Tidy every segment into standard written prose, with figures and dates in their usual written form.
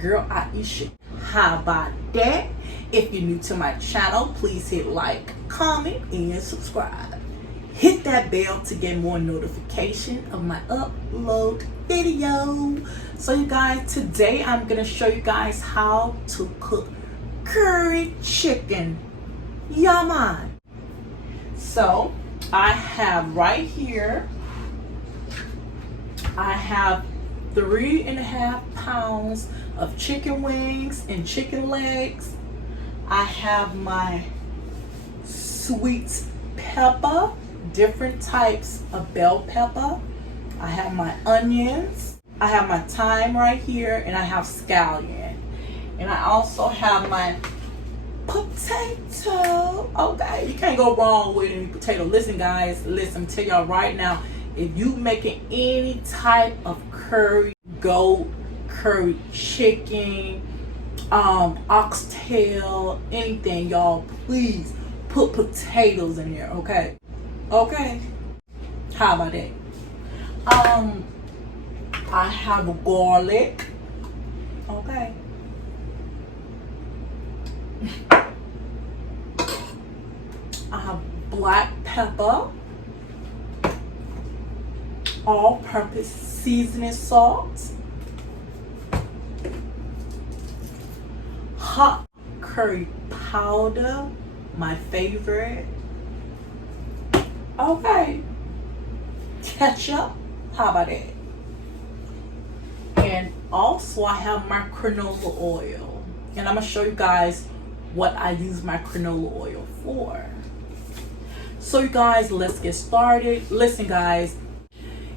girl Aisha. How about that? If you're new to my channel, please hit like, comment, and subscribe. Hit that bell to get more notification of my upload video. So you guys, today I'm gonna show you guys how to cook curry chicken. Yaman. So I have right here, I have 3.5 pounds of chicken wings and chicken legs. I have my sweet pepper, different types of bell pepper. I have my onions. I have my thyme right here, and I have scallion. And I also have my potato. Okay, you can't go wrong with any potato. Listen guys, listen, tell y'all right now, if you making any type of curry, goat, curry chicken, oxtail, anything, y'all, please put potatoes in there, okay? Okay, how about that? I have garlic, okay? I have black pepper, all-purpose seasoning salt, hot curry powder, my favorite, okay, ketchup, how about that? And also I have my canola oil, and I'm gonna show you guys what I use my canola oil for. So you guys, let's get started. Listen guys,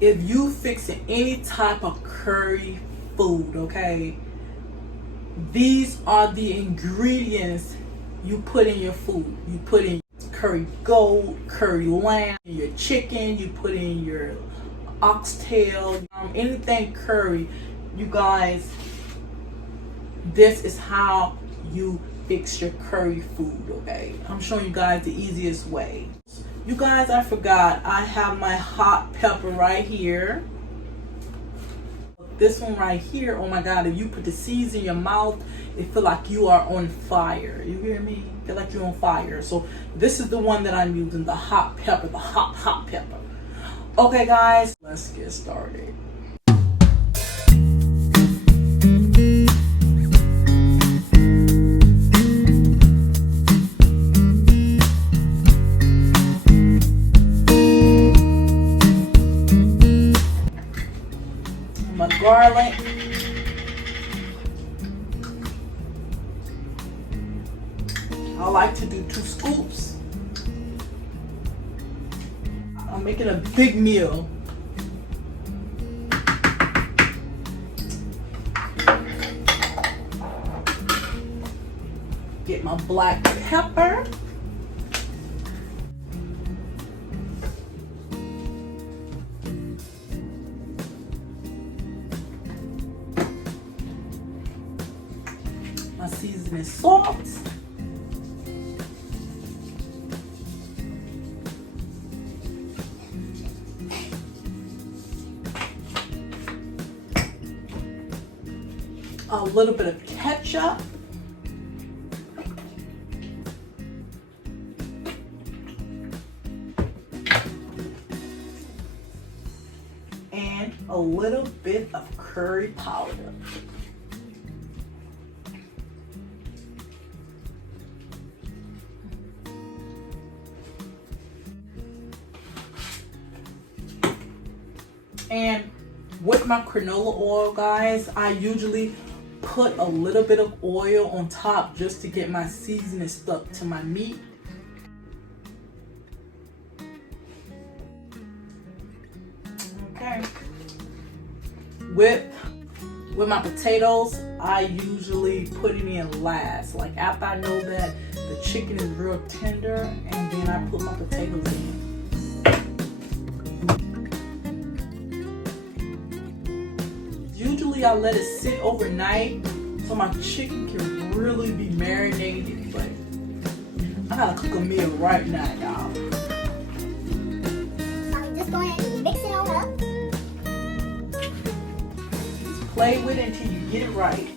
if you fixing any type of curry food, okay, these are the ingredients you put in your food. You put in curry goat, curry lamb, your chicken, you put in your oxtail, anything curry. You guys, this is how you fix your curry food, okay? I'm showing you guys the easiest way. You guys, I forgot, I have my hot pepper right here. This one right here, oh my God, if you put the seeds in your mouth, it feel like you are on fire. You hear me? Feel like you're on fire. So this is the one that I'm using, the hot pepper, the hot pepper. Okay guys, let's get started. My garlic, I like to do 2 scoops. I'm making a big meal. Get my black pepper. My seasoning salt. A little bit of ketchup. And a little bit of curry powder. And with my canola oil, guys, I usually put a little bit of oil on top just to get my seasoning stuck to my meat. Okay. With my potatoes, I usually put it in last. Like after I know that the chicken is real tender, and then I put my potatoes in. Usually I let it sit overnight so my chicken can really be marinated, but I gotta cook a meal right now, y'all. So just go ahead and mix it on up. Play with it until you get it right.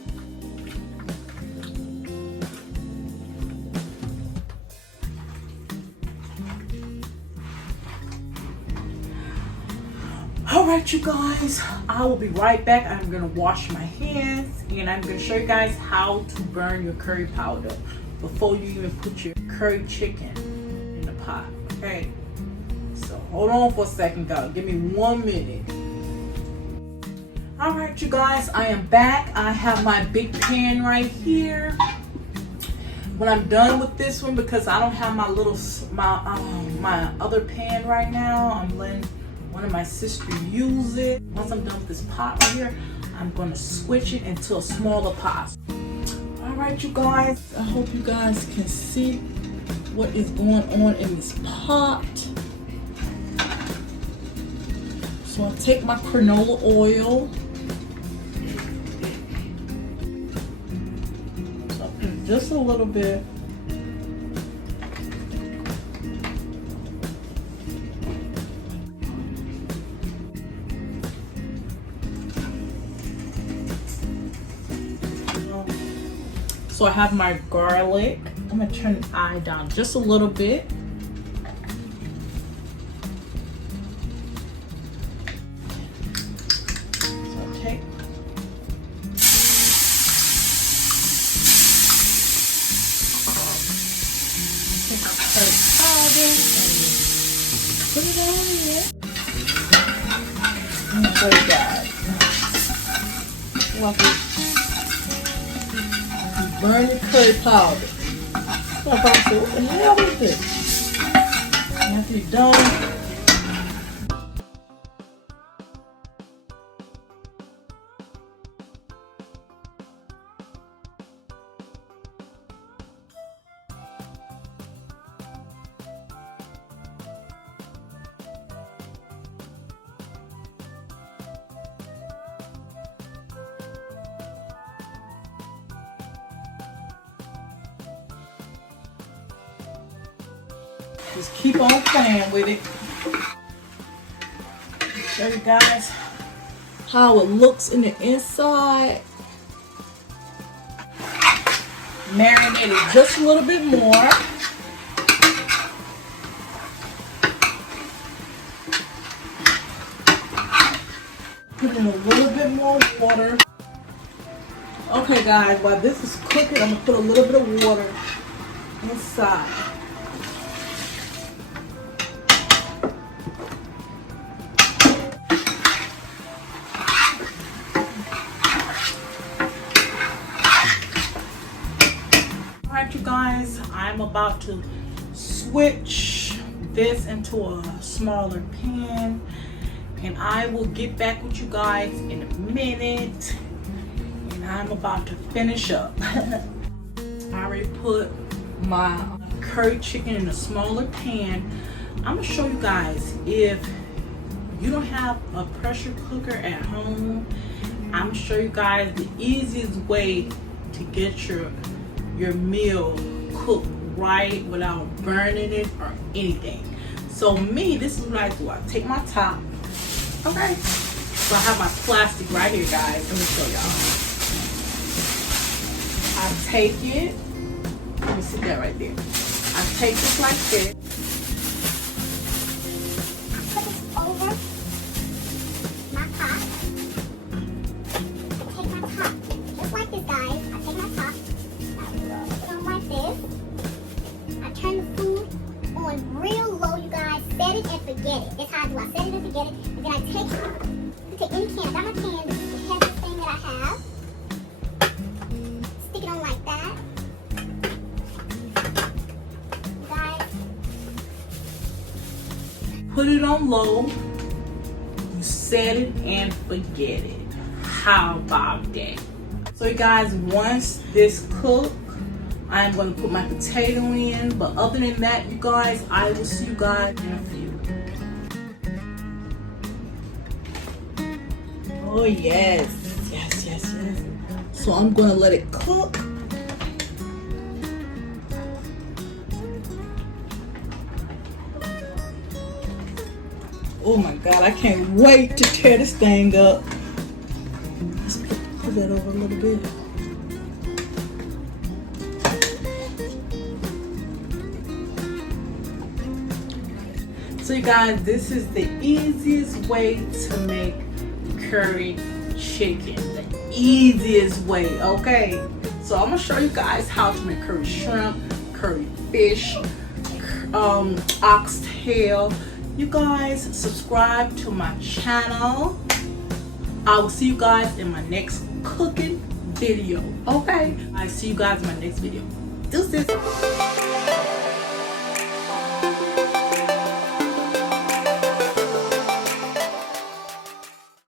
Alright, you guys, I will be right back. I'm gonna wash my hands and I'm gonna show you guys how to burn your curry powder before you even put your curry chicken in the pot. Okay, so hold on for a second, guys. Give me 1 minute. Alright, you guys, I am back. I have my big pan right here. When I'm done with this one, because I don't have my my other pan right now, I'm letting one of my sisters use it. Once I'm done with this pot right here, I'm going to switch it into a smaller pot. Alright, you guys, I hope you guys can see what is going on in this pot. So I'll take my canola oil. So I'll put just a little bit. So I have my garlic. I'm gonna turn the eye down just a little bit. So I'll take my curry powder and put it on here. I'm gonna show you guys. Love it. Burn the curry powder. So I thought, what the hell is this? After you're done, just keep on playing with it. Show you guys how it looks in the inside. Marinate it just a little bit more. Put in a little bit more water. Okay guys, while this is cooking, I'm gonna put a little bit of water inside. Alright, you guys, I'm about to switch this into a smaller pan, and I will get back with you guys in a minute. And I'm about to finish up. I already put my curry chicken in a smaller pan. I'm gonna show you guys, if you don't have a pressure cooker at home, I'm gonna show you guys the easiest way to get your meal cooked right without burning it or anything. So me, this is what I do. I take my top. Okay. So I have my plastic right here, guys. Let me show y'all. I take it. Let me sit that right there. I take this like this. Put this over my pot. Take my top. Just like this, guys. I take my top. I put it on like this. I turn the food on real low, you guys. Set it and forget it. That's how I do. I set it and forget it. And then I take any can. I got my can. This is the heaviest thing that I have. Stick it on like that. Guys. Put it on low. You set it and forget it. How about that? So you guys, once this cook, I'm going to put my potato in. But other than that, you guys, I will see you guys in a few. Oh yes, yes, yes, yes. So I'm going to let it cook. Oh my God, I can't wait to tear this thing up. Let's put that over a little bit. So you guys, this is the easiest way to make curry chicken. The easiest way, okay? So I'm gonna show you guys how to make curry shrimp, curry fish, oxtail. You guys subscribe to my channel. I will see you guys in my next cooking video, okay? I see you guys in my next video. Deuces.